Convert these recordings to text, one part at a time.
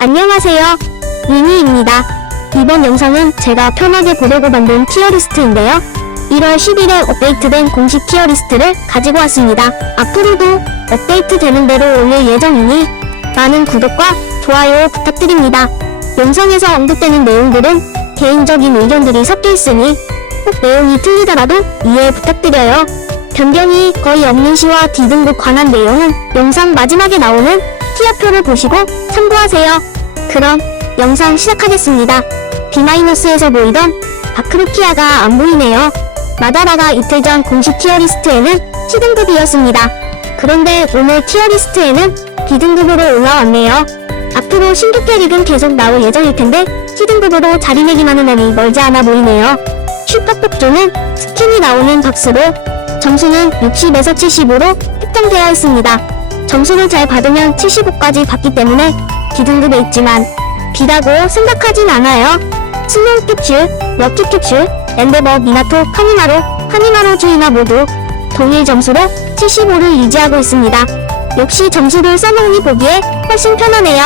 안녕하세요. 미니입니다. 이번 영상은 제가 편하게 보려고 만든 티어리스트인데요. 1월 10일에 업데이트된 공식 티어리스트를 가지고 왔습니다. 앞으로도 업데이트 되는 대로 올릴 예정이니 많은 구독과 좋아요 부탁드립니다. 영상에서 언급되는 내용들은 개인적인 의견들이 섞여 있으니 꼭 내용이 틀리더라도 이해 부탁드려요. 변경이 거의 없는 시와 D등급 관한 내용은 영상 마지막에 나오는 티어표를 보시고 참고하세요. 그럼 영상 시작하겠습니다. B-에서 보이던 바크루키아가 안 보이네요. 마다라가 이틀 전 공식 티어리스트에는 C등급이었습니다. 그런데 오늘 티어리스트에는 B등급으로 올라왔네요. 앞으로 신규 캐 릭은 계속 나올 예정일 텐데 C등급으로 자리매김하는 날이 멀지 않아 보이네요. 슈퍼폭조는 스킨이 나오는 박스로 점수는 60에서 70으로 특정되어 있습니다. 점수를 잘 받으면 75까지 받기 때문에 B등급에 있지만 B라고 생각하진 않아요. 슬로우 캡슐, 럭키 캡슐, 엔데버, 미나토, 카니마로, 카니마로 주이나 모두 동일 점수로 75를 유지하고 있습니다. 역시 점수를 써놓으니 보기에 훨씬 편하네요.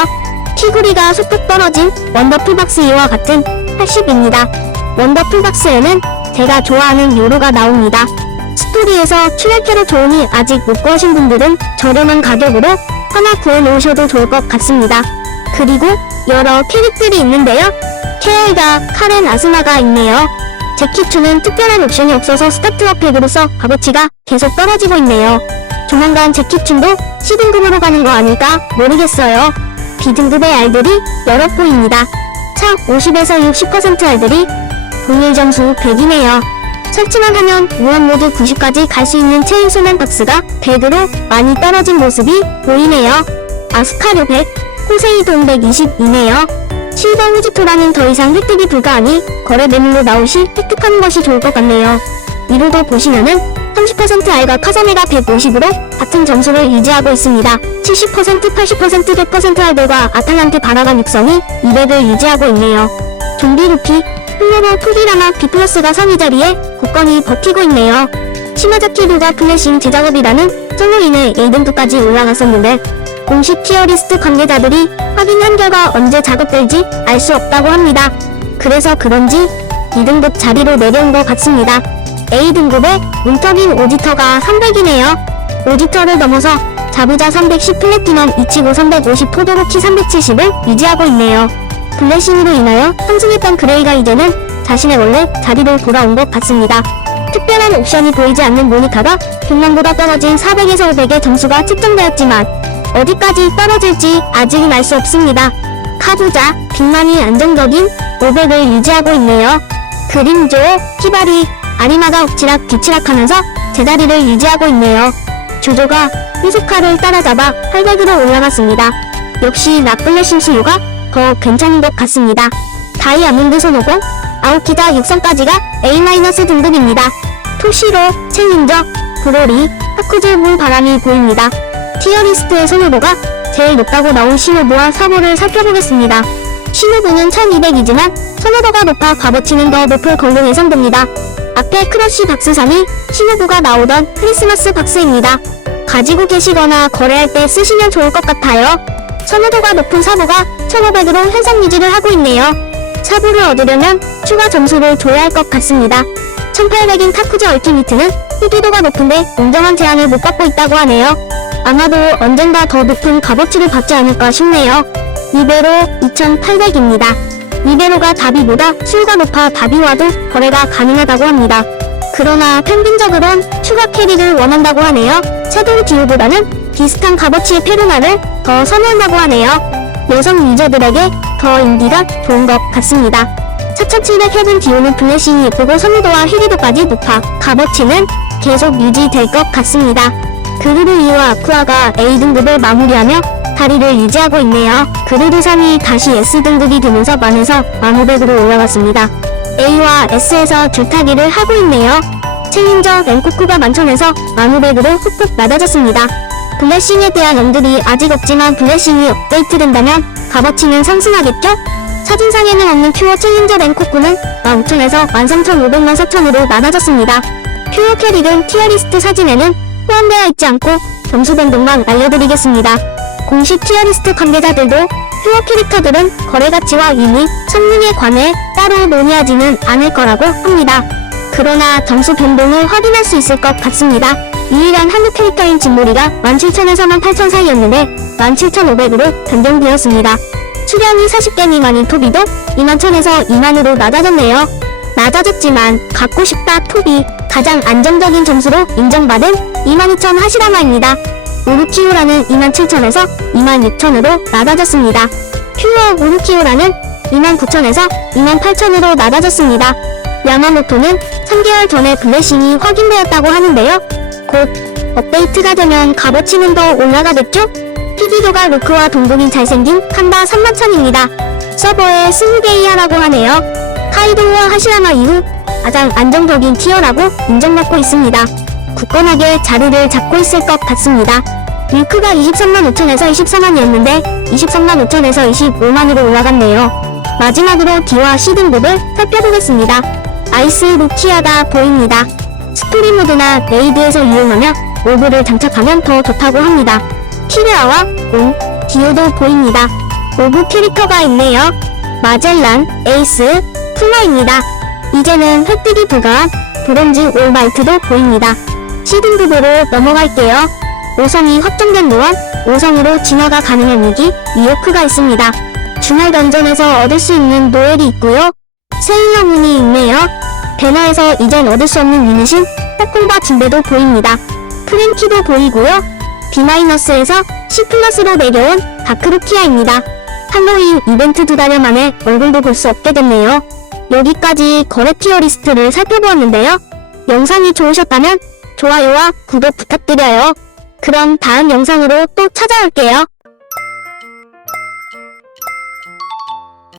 티구리가 소폭 떨어진 원더풀박스 이와 같은 80입니다. 원더풀박스에는 제가 좋아하는 요로가 나옵니다. 스토리에서 출혈캐로 좋으니 아직 못 구하신 분들은 저렴한 가격으로 하나 구해놓으셔도 좋을 것 같습니다. 그리고 여러 캐릭들이 있는데요. 케일과 카렌 아스나가 있네요. 제키추는 특별한 옵션이 없어서 스타트업 팩으로서 값어치가 계속 떨어지고 있네요. 조만간 제키춘도 C등급으로 가는 거 아닐까 모르겠어요. B등급의 알들이 여러 보입니다. 차 50에서 60% 알들이 동일 점수 100이네요. 설치만 하면 무한 모드 90까지 갈 수 있는 체인소맨 박스가 100으로 많이 떨어진 모습이 보이네요. 아스카르 100, 호세이돈 122네요. 실버 후지토라는 더 이상 획득이 불가하니 거래 매물로 나올 시 획득하는 것이 좋을 것 같네요. 위로도 보시면은 30% 알과 카자메가 150으로 같은 점수를 유지하고 있습니다. 70%, 80%, 100% 알들과 아탈란트 바라간 육성이 200을 유지하고 있네요. 좀비 루피, 플로버 풀리라나 B 플러스가 3위 자리에 굳건히 버티고 있네요. 시마자키루가 플래싱 제작업이라는 솔로 인해 A등급까지 올라갔었는데 공식 티어리스트 관계자들이 확인한 결과 언제 작업될지 알 수 없다고 합니다. 그래서 그런지 2등급 자리로 내려온 것 같습니다. A등급의 문터빈 오지터가 300이네요. 오지터를 넘어서 자부자 310 플래티넘 이치고 350 포도로키 370을 유지하고 있네요. 블레싱으로 인하여 상승했던 그레이가 이제는 자신의 원래 자리로 돌아온 것 같습니다. 특별한 옵션이 보이지 않는 모니카가 경량보다 떨어진 400에서 500의 점수가 측정되었지만 어디까지 떨어질지 아직은 알 수 없습니다. 카부자, 빅만이 안정적인 500을 유지하고 있네요. 그림조, 히바리, 아리마가 엎치락 뒤치락하면서 제자리를 유지하고 있네요. 조조가 후스카를 따라잡아 800으로 올라갔습니다. 역시 락블레싱 수요가 더 괜찮은 것 같습니다. 다이아몬드 손오공, 아오키자 육성까지가 A-등급입니다. 토시로, 챌린저, 브로리, 하쿠즈 물 바람이 보입니다. 티어리스트의 선호도가 제일 높다고 나온 시노부와 사보를 살펴보겠습니다. 시노부는 1200이지만 선호도가 높아 값어치는 더 높을 걸로 예상됩니다. 앞에 크러쉬 박스삼이 시노부가 나오던 크리스마스 박스입니다. 가지고 계시거나 거래할 때 쓰시면 좋을 것 같아요. 선호도가 높은 사보가 1500으로 현상 유지를 하고 있네요. 사보를 얻으려면 추가 점수를 줘야 할 것 같습니다. 1800인 타쿠즈 얼티미트는 희귀도가 높은데 공정한 제한을 못 받고 있다고 하네요. 아마도 언젠가 더 높은 값어치를 받지 않을까 싶네요. 리베로 2800입니다. 리베로가 다비보다 수요가 높아 다비와도 거래가 가능하다고 합니다. 그러나 평균적으론 추가 캐리를 원한다고 하네요. 섀도우 듀오보다는 비슷한 값어치의 페루나를 더 선호한다고 하네요. 여성 유저들에게 더 인기가 좋은 것 같습니다. 4700 헤븐 듀오는 블레싱이 예쁘고 선호도와 희귀도까지 높아 값어치는 계속 유지될 것 같습니다. 그르르 이와 아쿠아가 A등급을 마무리하며 다리를 유지하고 있네요. 그르르 3이 다시 S등급이 되면서 만에서 1500으로 올라갔습니다. A와 S에서 줄타기를 하고 있네요. 챌린저 랭코쿠가 만천에서 1500으로 훅훅 낮아졌습니다. 블레싱에 대한 언급이 아직 없지만 블레싱이 업데이트된다면 값어치는 상승하겠죠? 사진상에는 없는 퓨어 챌린저 랭코쿠는 15,000에서 13,500만 4천으로 낮아졌습니다. 퓨어 캐릭은 티어리스트 사진에는 포함되어 있지 않고 점수 변동만 알려드리겠습니다. 공식 티어리스트 관계자들도 퓨어 캐릭터들은 거래 가치와 유닛, 성능에 관해 따로 논의하지는 않을 거라고 합니다. 그러나 점수 변동을 확인할 수 있을 것 같습니다. 유일한 한국 캐릭터인 진모리가 17,000에서 18,000 사이였는데 17,500으로 변경되었습니다. 수량이 40개 미만인 토비도 21,000에서 2만으로 낮아졌네요. 낮아졌지만 갖고 싶다 토비 가장 안정적인 점수로 인정받은 22,000 하시라마입니다. 우루키우라는 27,000에서 26,000으로 낮아졌습니다. 퓨어 우루키우라는 29,000에서 28,000으로 낮아졌습니다. 야마모토는 3개월 전에 블레싱이 확인되었다고 하는데요. 곧 업데이트가 되면 값어치는 더 올라가겠죠? 피디도가 루크와 동봉인 잘생긴 판다 31,000입니다. 서버에 20개 이하라고 하네요. 카이도우와 하시라마 이후 가장 안정적인 티어라고 인정받고 있습니다. 굳건하게 자리를 잡고 있을 것 같습니다. 류크가 23만 5천에서 24만이었는데 23만 5천에서 25만으로 올라갔네요. 마지막으로 D와 C 등급을 살펴보겠습니다. 아이스 루키아가 보입니다. 스토리 모드나 레이드에서 이용하며 오브를 장착하면 더 좋다고 합니다. 키르아와 옹, 디오도 보입니다. 오브 캐릭터가 있네요. 마젤란, 에이스, 플라입니다. 이제는 획득이 불가한 브론즈 올마이트도 보입니다. C등급으로 넘어갈게요. 5성이 확정된 동안 5성으로 진화가 가능한 무기 미오크가 있습니다. 주말 던전에서 얻을 수 있는 노엘이 있고요. 세일러 문이 있네요. 배너에서 이젠 얻을 수 없는 유닛인 빼꼼바 진배도 보입니다. 프랭키도 보이고요. B-에서 C 플러스로 내려온 다크루키아입니다. 할로윈 이벤트 두달 만에 얼굴도 볼 수 없게 됐네요. 여기까지 거래 티어 리스트를 살펴보았는데요. 영상이 좋으셨다면 좋아요와 구독 부탁드려요. 그럼 다음 영상으로 또 찾아올게요.